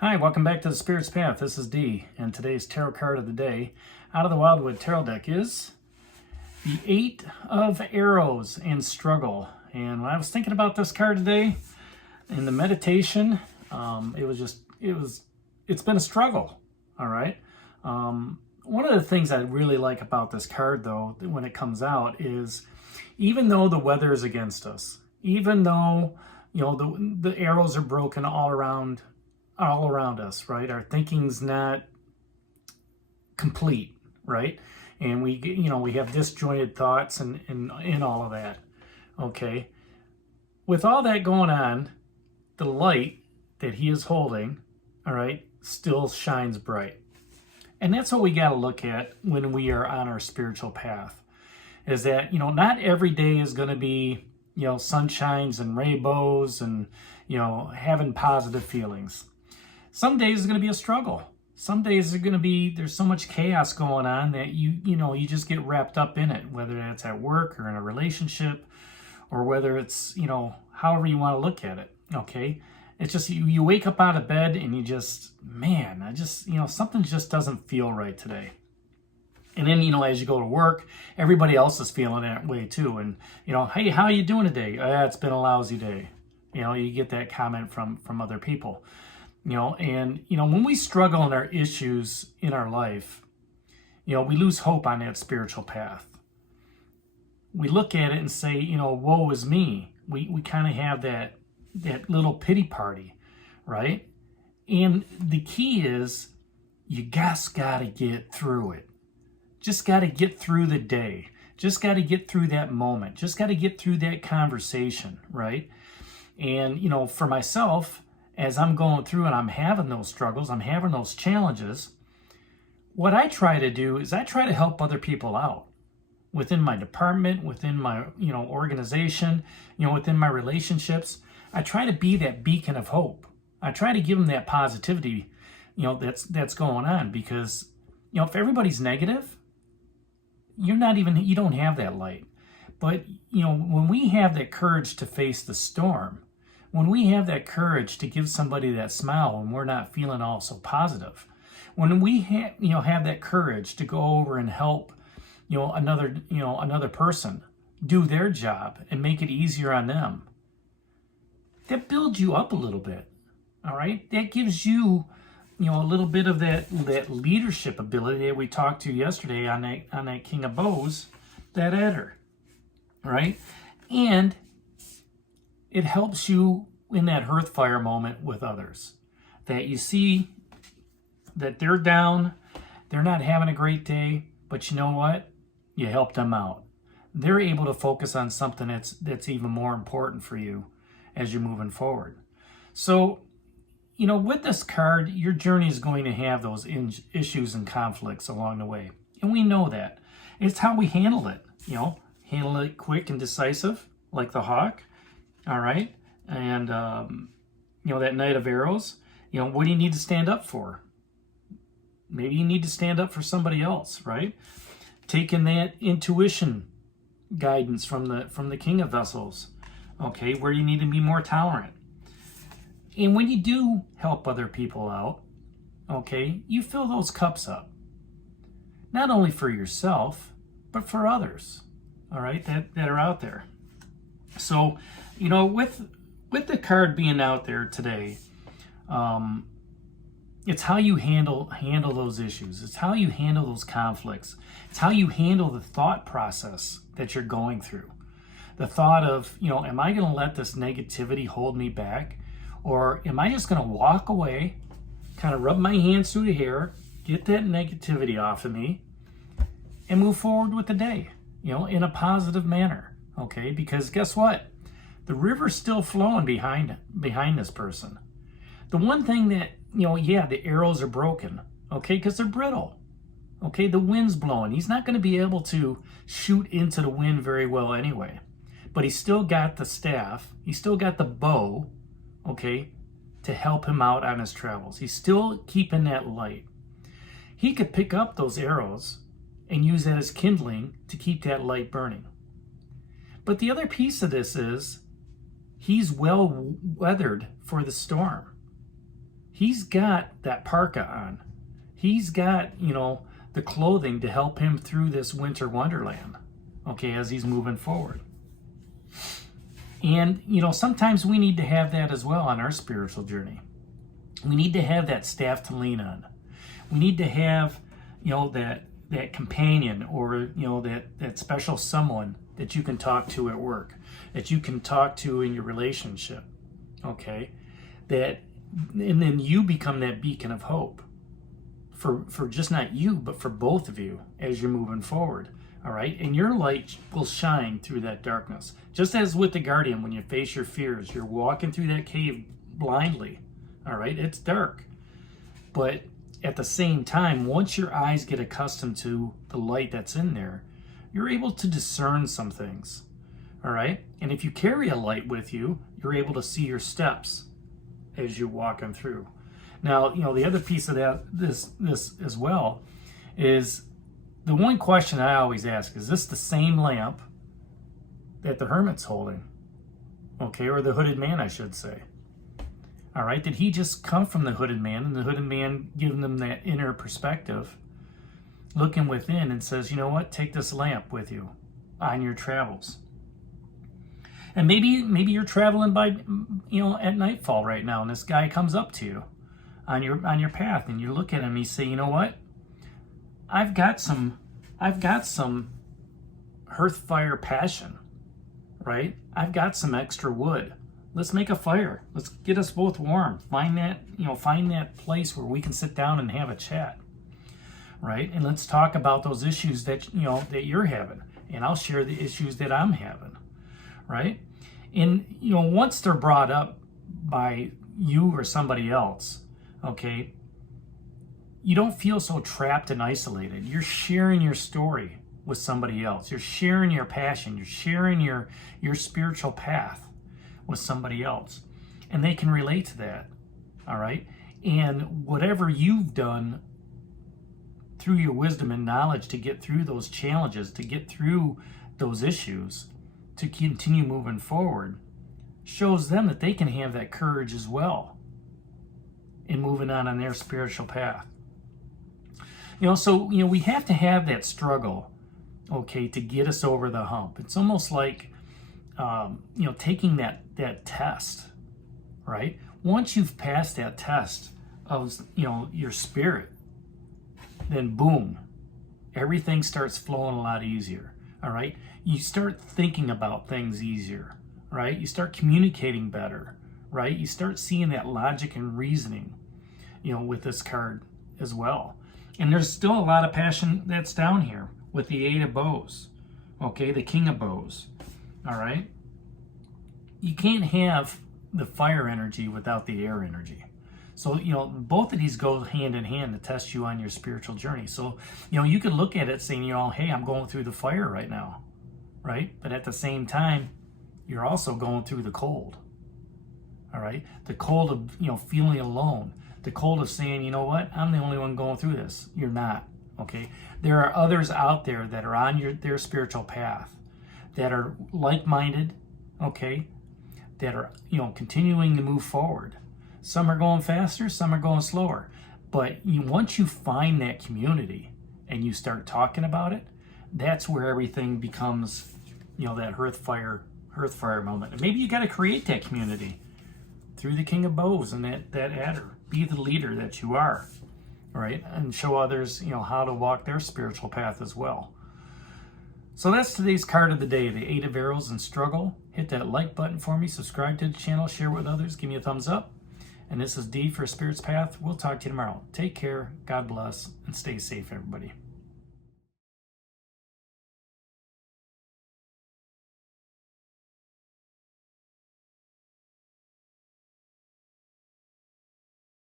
Hi, welcome back to the Spirit's Path. This is Dee, and today's tarot card of the day out of the Wildwood Tarot deck is the Eight of Arrows and Struggle. And when I was thinking about this card today in the meditation, it's been a struggle. All right. One of the things I really like about this card, though, when it comes out, is even though the weather is against us, even though the arrows are broken all around us, right? Our thinking's not complete, right? And we have disjointed thoughts and all of that. Okay. With all that going on, the light that he is holding, all right, still shines bright. And that's what we got to look at when we are on our spiritual path, is that, not every day is going to be, sunshines and rainbows and, having positive feelings. Some days is going to be a struggle. Some days are going to be, there's so much chaos going on that you just get wrapped up in it, whether that's at work or in a relationship, or whether it's, however you want to look at it. Okay. It's just, you wake up out of bed and you just, something just doesn't feel right today. And then, as you go to work, everybody else is feeling that way too. And, hey, how are you doing today? It's been a lousy day. You get that comment from other people. When we struggle in our issues in our life, we lose hope on that spiritual path. We look at it and say, woe is me. We kind of have that little pity party, right? And the key is you just got to get through it. Just got to get through the day. Just got to get through that moment. Just got to get through that conversation, right? And, for myself, as I'm going through and I'm having those struggles, I'm having those challenges, what I try to do is I try to help other people out within my department, within my, organization, within my relationships. I try to be that beacon of hope. I try to give them that positivity, that's going on, because, if everybody's negative, you don't have that light. But, when we have that courage to face the storm, when we have that courage to give somebody that smile when we're not feeling all so positive, when we have that courage to go over and help, another person do their job and make it easier on them, that builds you up a little bit. All right. That gives you, a little bit of that leadership ability that we talked to yesterday on that King of Bows, that adder. All right. And it helps you in that hearth fire moment with others, that you see that they're down, they're not having a great day, but you know what? You help them out. They're able to focus on something that's even more important for you as you're moving forward. So, with this card, your journey is going to have those issues and conflicts along the way. And we know that. It's how we handle it, handle it quick and decisive, like the hawk. All right. And, that Knight of Arrows, what do you need to stand up for? Maybe you need to stand up for somebody else, right? Taking that intuition guidance from the King of Vessels, okay, where you need to be more tolerant. And when you do help other people out, okay, you fill those cups up. Not only for yourself, but for others, all right, that are out there. So, with the card being out there today, it's how you handle those issues. It's how you handle those conflicts. It's how you handle the thought process that you're going through. The thought of, am I going to let this negativity hold me back? Or am I just going to walk away, kind of rub my hands through the hair, get that negativity off of me, and move forward with the day, in a positive manner, okay? Because guess what? The river's still flowing behind this person. The one thing that, the arrows are broken, okay, because they're brittle, okay? The wind's blowing. He's not going to be able to shoot into the wind very well anyway. But he's still got the staff. He's still got the bow, okay, to help him out on his travels. He's still keeping that light. He could pick up those arrows and use that as kindling to keep that light burning. But the other piece of this is he's well weathered for the storm. He's got that parka on. He's got, you know, the clothing to help him through this winter wonderland, okay, as he's moving forward. And, you know, sometimes we need to have that as well on our spiritual journey. We need to have that staff to lean on. We need to have, you know, that companion, or, you know, that special someone that you can talk to at work, that you can talk to in your relationship, okay? And then you become that beacon of hope for just not you, but for both of you as you're moving forward, all right? And your light will shine through that darkness. Just as with the Guardian, when you face your fears, you're walking through that cave blindly, all right? It's dark. But at the same time, once your eyes get accustomed to the light that's in there, you're able to discern some things, all right? And if you carry a light with you, you're able to see your steps as you're walking through. Now, you know, the other piece of this as well is the one question I always ask: is this the same lamp that the hermit's holding? Okay, or the hooded man, I should say. All right, did he just come from the hooded man, and the hooded man giving them that inner perspective, looking within and says, you know what, take this lamp with you on your travels. And maybe you're traveling by, you know, at nightfall right now, and this guy comes up to you on your path, and you look at him and you say, you know what, I've got some hearth fire passion, right? I've got some extra wood. Let's make a fire. Let's get us both warm. Find that place where we can sit down and have a chat, right? And let's talk about those issues that, you know, that you're having, and I'll share the issues that I'm having, right? And, you know, once they're brought up by you or somebody else, okay, you don't feel so trapped and isolated. You're sharing your story with somebody else. You're sharing your passion. You're sharing your spiritual path with somebody else, and they can relate to that, all right? And whatever you've done through your wisdom and knowledge to get through those challenges, to get through those issues, to continue moving forward, shows them that they can have that courage as well in moving on their spiritual path. You know, so, you know, we have to have that struggle, okay, to get us over the hump. It's almost like, you know, taking that test, right? Once you've passed that test of, you know, your spirit, then boom, everything starts flowing a lot easier, all right? You start thinking about things easier, right? You start communicating better, right? You start seeing that logic and reasoning, you know, with this card as well. And there's still a lot of passion that's down here with the Eight of Bows, okay, the King of Bows, all right? You can't have the fire energy without the air energy. So, you know, both of these go hand in hand to test you on your spiritual journey. So, you know, you could look at it saying, you know, hey, I'm going through the fire right now, right? But at the same time, you're also going through the cold, all right? The cold of, you know, feeling alone. The cold of saying, you know what, I'm the only one going through this. You're not, okay? There are others out there that are on their spiritual path that are like-minded, okay? That are, you know, continuing to move forward. Some are going faster, some are going slower. But once you find that community and you start talking about it, that's where everything becomes, you know, that hearth fire moment. And maybe you got to create that community through the King of Bows and that adder. Be the leader that you are, right? And show others, you know, how to walk their spiritual path as well. So that's today's card of the day, the Eight of Arrows and Struggle. Hit that like button for me, subscribe to the channel, share with others, give me a thumbs up. And this is D for Spirit's Path. We'll talk to you tomorrow. Take care, God bless, and stay safe, everybody.